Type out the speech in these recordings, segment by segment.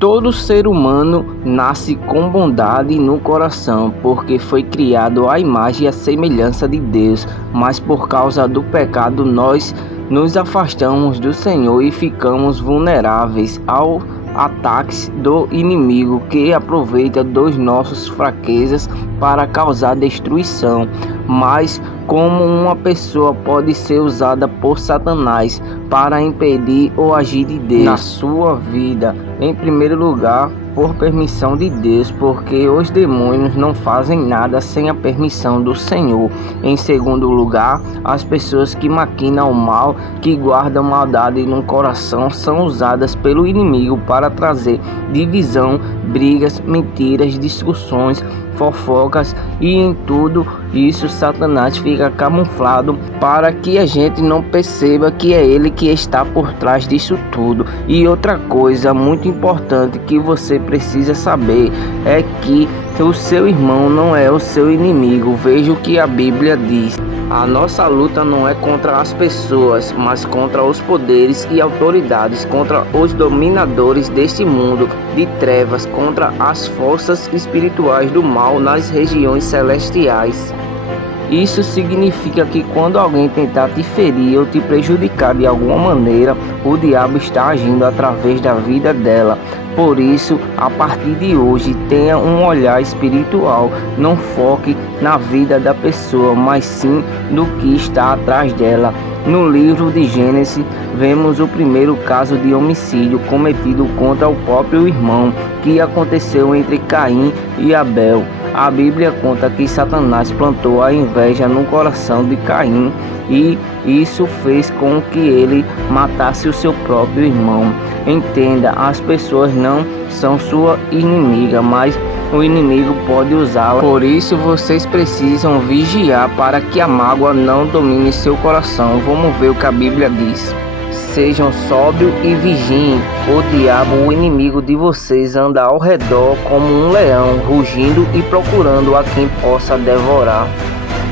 Todo ser humano nasce com bondade no coração, porque foi criado à imagem e à semelhança de Deus, mas por causa do pecado nós nos afastamos do Senhor e ficamos vulneráveis ao ataques do inimigo, que aproveita das nossas fraquezas para causar destruição. Mas como uma pessoa pode ser usada por Satanás para impedir o agir de Deus na sua vida? Em primeiro lugar, por permissão de Deus, porque os demônios não fazem nada sem a permissão do Senhor. Em segundo lugar, as pessoas que maquinam o mal, que guardam maldade no coração, são usadas pelo inimigo para trazer divisão, brigas, mentiras, discussões, fofocas, e em tudo isso Satanás fica camuflado para que a gente não perceba que é ele que está por trás disso tudo. E outra coisa muito importante que você precisa saber é que o seu irmão não é o seu inimigo. Veja o que a Bíblia diz: a nossa luta não é contra as pessoas, mas contra os poderes e autoridades, contra os dominadores deste mundo de trevas, contra as forças espirituais do mal nas regiões celestiais. Isso significa que quando alguém tentar te ferir ou te prejudicar de alguma maneira, o diabo está agindo através da vida dela. Por isso, a partir de hoje, tenha um olhar espiritual. Não foque na vida da pessoa, mas sim no que está atrás dela. No livro de Gênesis, vemos o primeiro caso de homicídio cometido contra o próprio irmão, que aconteceu entre Caim e Abel. A Bíblia conta que Satanás plantou a inveja no coração de Caim e isso fez com que ele matasse o seu próprio irmão. Entenda, as pessoas não são sua inimiga, mas o inimigo pode usá-la. Por isso vocês precisam vigiar para que a mágoa não domine seu coração. Vamos ver o que a Bíblia diz. Sejam sóbrios e vigiem. O diabo, o inimigo de vocês, anda ao redor como um leão, rugindo e procurando a quem possa devorar.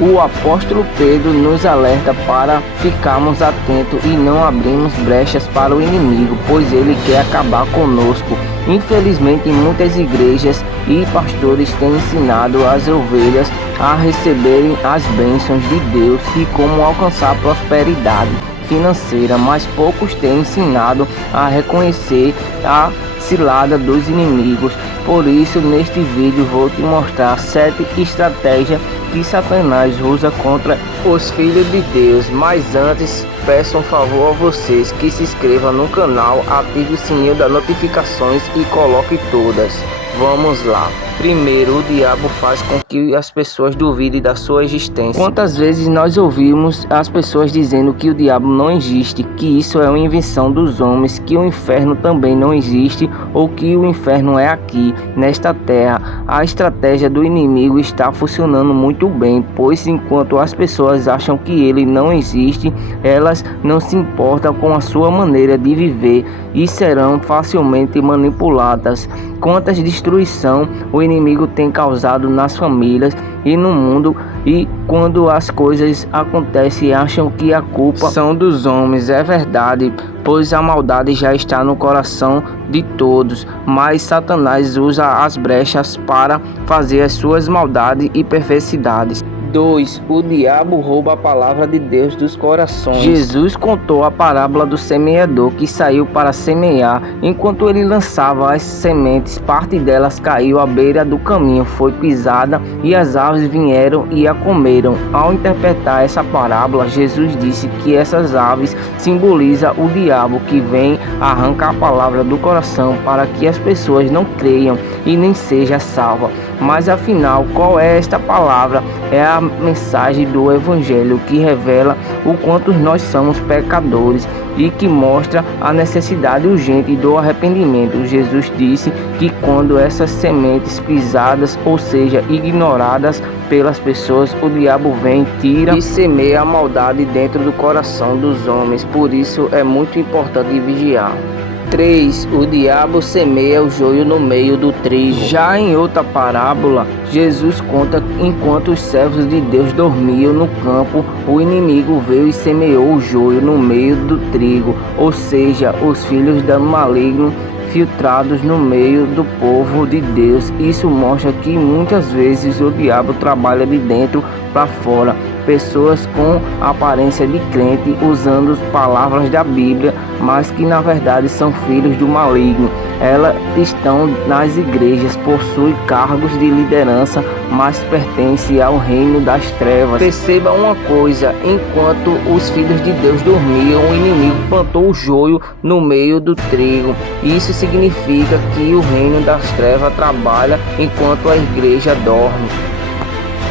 O apóstolo Pedro nos alerta para ficarmos atentos e não abrirmos brechas para o inimigo, pois ele quer acabar conosco. Infelizmente, muitas igrejas e pastores têm ensinado as ovelhas a receberem as bênçãos de Deus e como alcançar prosperidade financeira, mas poucos têm ensinado a reconhecer a cilada dos inimigos. Por isso, neste vídeo vou te mostrar 7 estratégias que Satanás usa contra os filhos de Deus. Mas antes, peço um favor a vocês que se inscrevam no canal, ative o sininho das notificações e coloque todas. Vamos lá. Primeiro, o diabo faz com que as pessoas duvidem da sua existência. Quantas vezes nós ouvimos as pessoas dizendo que o diabo não existe, que isso é uma invenção dos homens, que o inferno também não existe ou que o inferno é aqui, nesta terra. A estratégia do inimigo está funcionando muito bem, pois enquanto as pessoas acham que ele não existe, elas não se importam com a sua maneira de viver e serão facilmente manipuladas. Quantas destruição o inimigo tem causado nas famílias e no mundo, e quando as coisas acontecem acham que a culpa são dos homens. É verdade, pois a maldade já está no coração de todos, mas Satanás usa as brechas para fazer as suas maldades e perversidades. 2. O diabo rouba a palavra de Deus dos corações. Jesus contou a parábola do semeador que saiu para semear. Enquanto ele lançava as sementes, parte delas caiu à beira do caminho, foi pisada e as aves vieram e a comeram. Ao interpretar essa parábola, Jesus disse que essas aves simbolizam o diabo, que vem arrancar a palavra do coração para que as pessoas não creiam e nem seja salva. Mas afinal, qual é esta palavra? É a mensagem do Evangelho, que revela o quanto nós somos pecadores e que mostra a necessidade urgente do arrependimento. Jesus disse que quando essas sementes pisadas, ou seja, ignoradas pelas pessoas, o diabo vem, tira e semeia a maldade dentro do coração dos homens. Por isso é muito importante vigiar. 3. O diabo semeia o joio no meio do trigo. Já em outra parábola, Jesus conta enquanto os servos de Deus dormiam no campo, o inimigo veio e semeou o joio no meio do trigo, ou seja, os filhos do maligno infiltrados no meio do povo de Deus. Isso mostra que muitas vezes o diabo trabalha de dentro para fora. Pessoas com aparência de crente usando palavras da Bíblia, mas que na verdade são filhos do maligno. Elas estão nas igrejas, possuem cargos de liderança, mas pertencem ao reino das trevas. Perceba uma coisa: enquanto os filhos de Deus dormiam, o inimigo plantou o joio no meio do trigo. Isso significa que o reino das trevas trabalha enquanto a igreja dorme.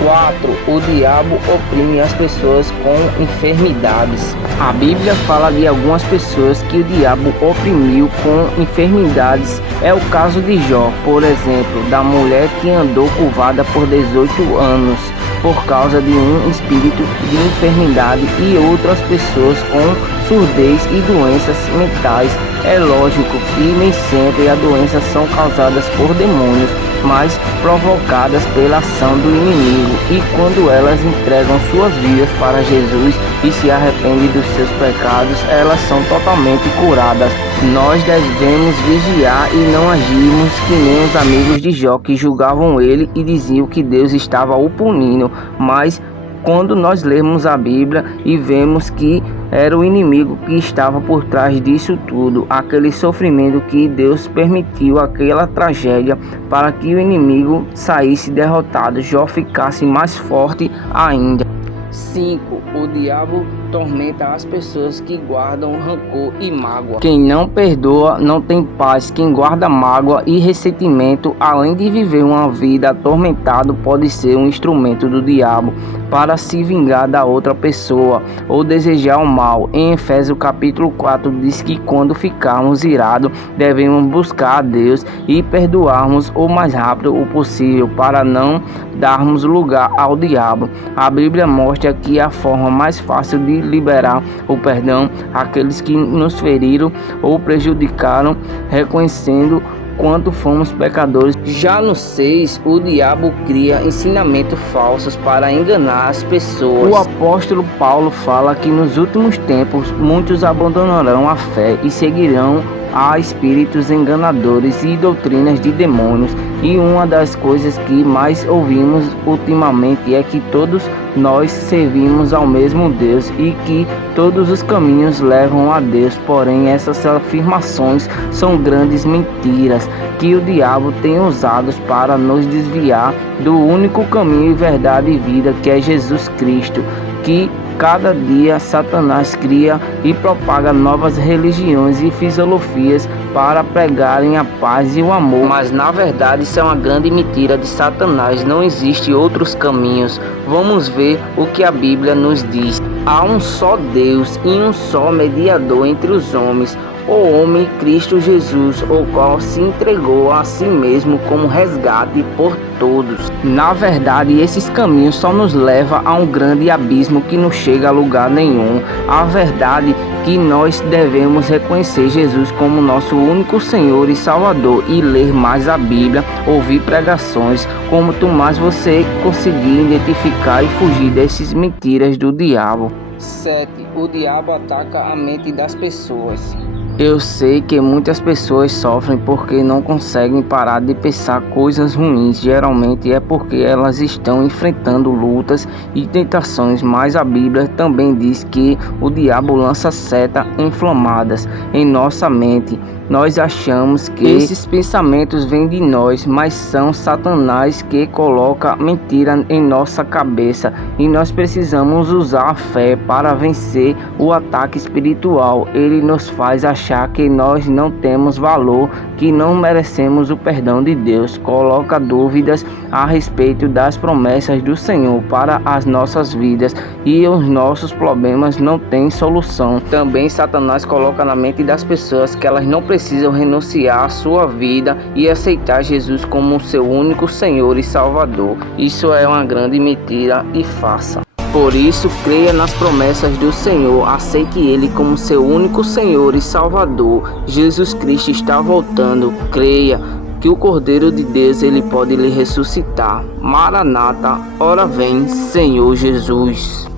4. O diabo oprime as pessoas com enfermidades. A Bíblia fala de algumas pessoas que o diabo oprimiu com enfermidades. É o caso de Jó, por exemplo, da mulher que andou curvada por 18 anos por causa de um espírito de enfermidade, e outras pessoas com surdez e doenças mentais. É lógico que nem sempre as doenças são causadas por demônios, mas provocadas pela ação do inimigo, e quando elas entregam suas vidas para Jesus e se arrependem dos seus pecados, elas são totalmente curadas. Nós devemos vigiar e não agirmos que nem os amigos de Jó, que julgavam ele e diziam que Deus estava o punindo, mas quando nós lemos a Bíblia e vemos que era o inimigo que estava por trás disso tudo, aquele sofrimento que Deus permitiu, aquela tragédia, para que o inimigo saísse derrotado, Jó ficasse mais forte ainda. 5. O diabo tormenta as pessoas que guardam rancor e mágoa. Quem não perdoa não tem paz. Quem guarda mágoa e ressentimento, além de viver uma vida atormentada, pode ser um instrumento do diabo para se vingar da outra pessoa ou desejar o mal. Em Efésios capítulo 4 diz que quando ficarmos irados, devemos buscar a Deus e perdoarmos o mais rápido possível para não darmos lugar ao diabo. A Bíblia mostra que a forma mais fácil de liberar o perdão àqueles que nos feriram ou prejudicaram, reconhecendo quanto fomos pecadores. Já no 6, o diabo cria ensinamentos falsos para enganar as pessoas. O apóstolo Paulo fala que nos últimos tempos muitos abandonarão a fé e seguirão a espíritos enganadores e doutrinas de demônios. E uma das coisas que mais ouvimos ultimamente é que todos nós servimos ao mesmo Deus e que todos os caminhos levam a Deus. Porém, essas afirmações são grandes mentiras que o diabo tem usado para nos desviar do único caminho e verdade e vida, que é Jesus Cristo, que cada dia Satanás cria e propaga novas religiões e filosofias para pregarem a paz e o amor. Mas na verdade isso é uma grande mentira de Satanás. Não existem outros caminhos. Vamos ver o que a Bíblia nos diz. Há um só Deus e um só mediador entre os homens, o homem Cristo Jesus, o qual se entregou a si mesmo como resgate por todos. Na verdade, esses caminhos só nos levam a um grande abismo que não chega a lugar nenhum. A verdade é que nós devemos reconhecer Jesus como nosso único Senhor e Salvador e ler mais a Bíblia, ouvir pregações. Quanto mais você conseguir identificar e fugir dessas mentiras do diabo. 7. O diabo ataca a mente das pessoas. Eu sei que muitas pessoas sofrem porque não conseguem parar de pensar coisas ruins. Geralmente é porque elas estão enfrentando lutas e tentações, mas a Bíblia também diz que o diabo lança setas inflamadas em nossa mente. Nós achamos que esses pensamentos vêm de nós, mas são Satanás que coloca mentira em nossa cabeça, e nós precisamos usar a fé para vencer o ataque espiritual. Ele nos faz achar que nós não temos valor, que não merecemos o perdão de Deus. Coloca dúvidas a respeito das promessas do Senhor para as nossas vidas, e os nossos problemas não têm solução. Também Satanás coloca na mente das pessoas que elas não precisam renunciar à sua vida e aceitar Jesus como seu único Senhor e Salvador. Isso é uma grande mentira e farsa. Por isso, creia nas promessas do Senhor, aceite Ele como seu único Senhor e Salvador. Jesus Cristo está voltando, creia que o Cordeiro de Deus ele pode lhe ressuscitar. Maranata, ora vem, Senhor Jesus.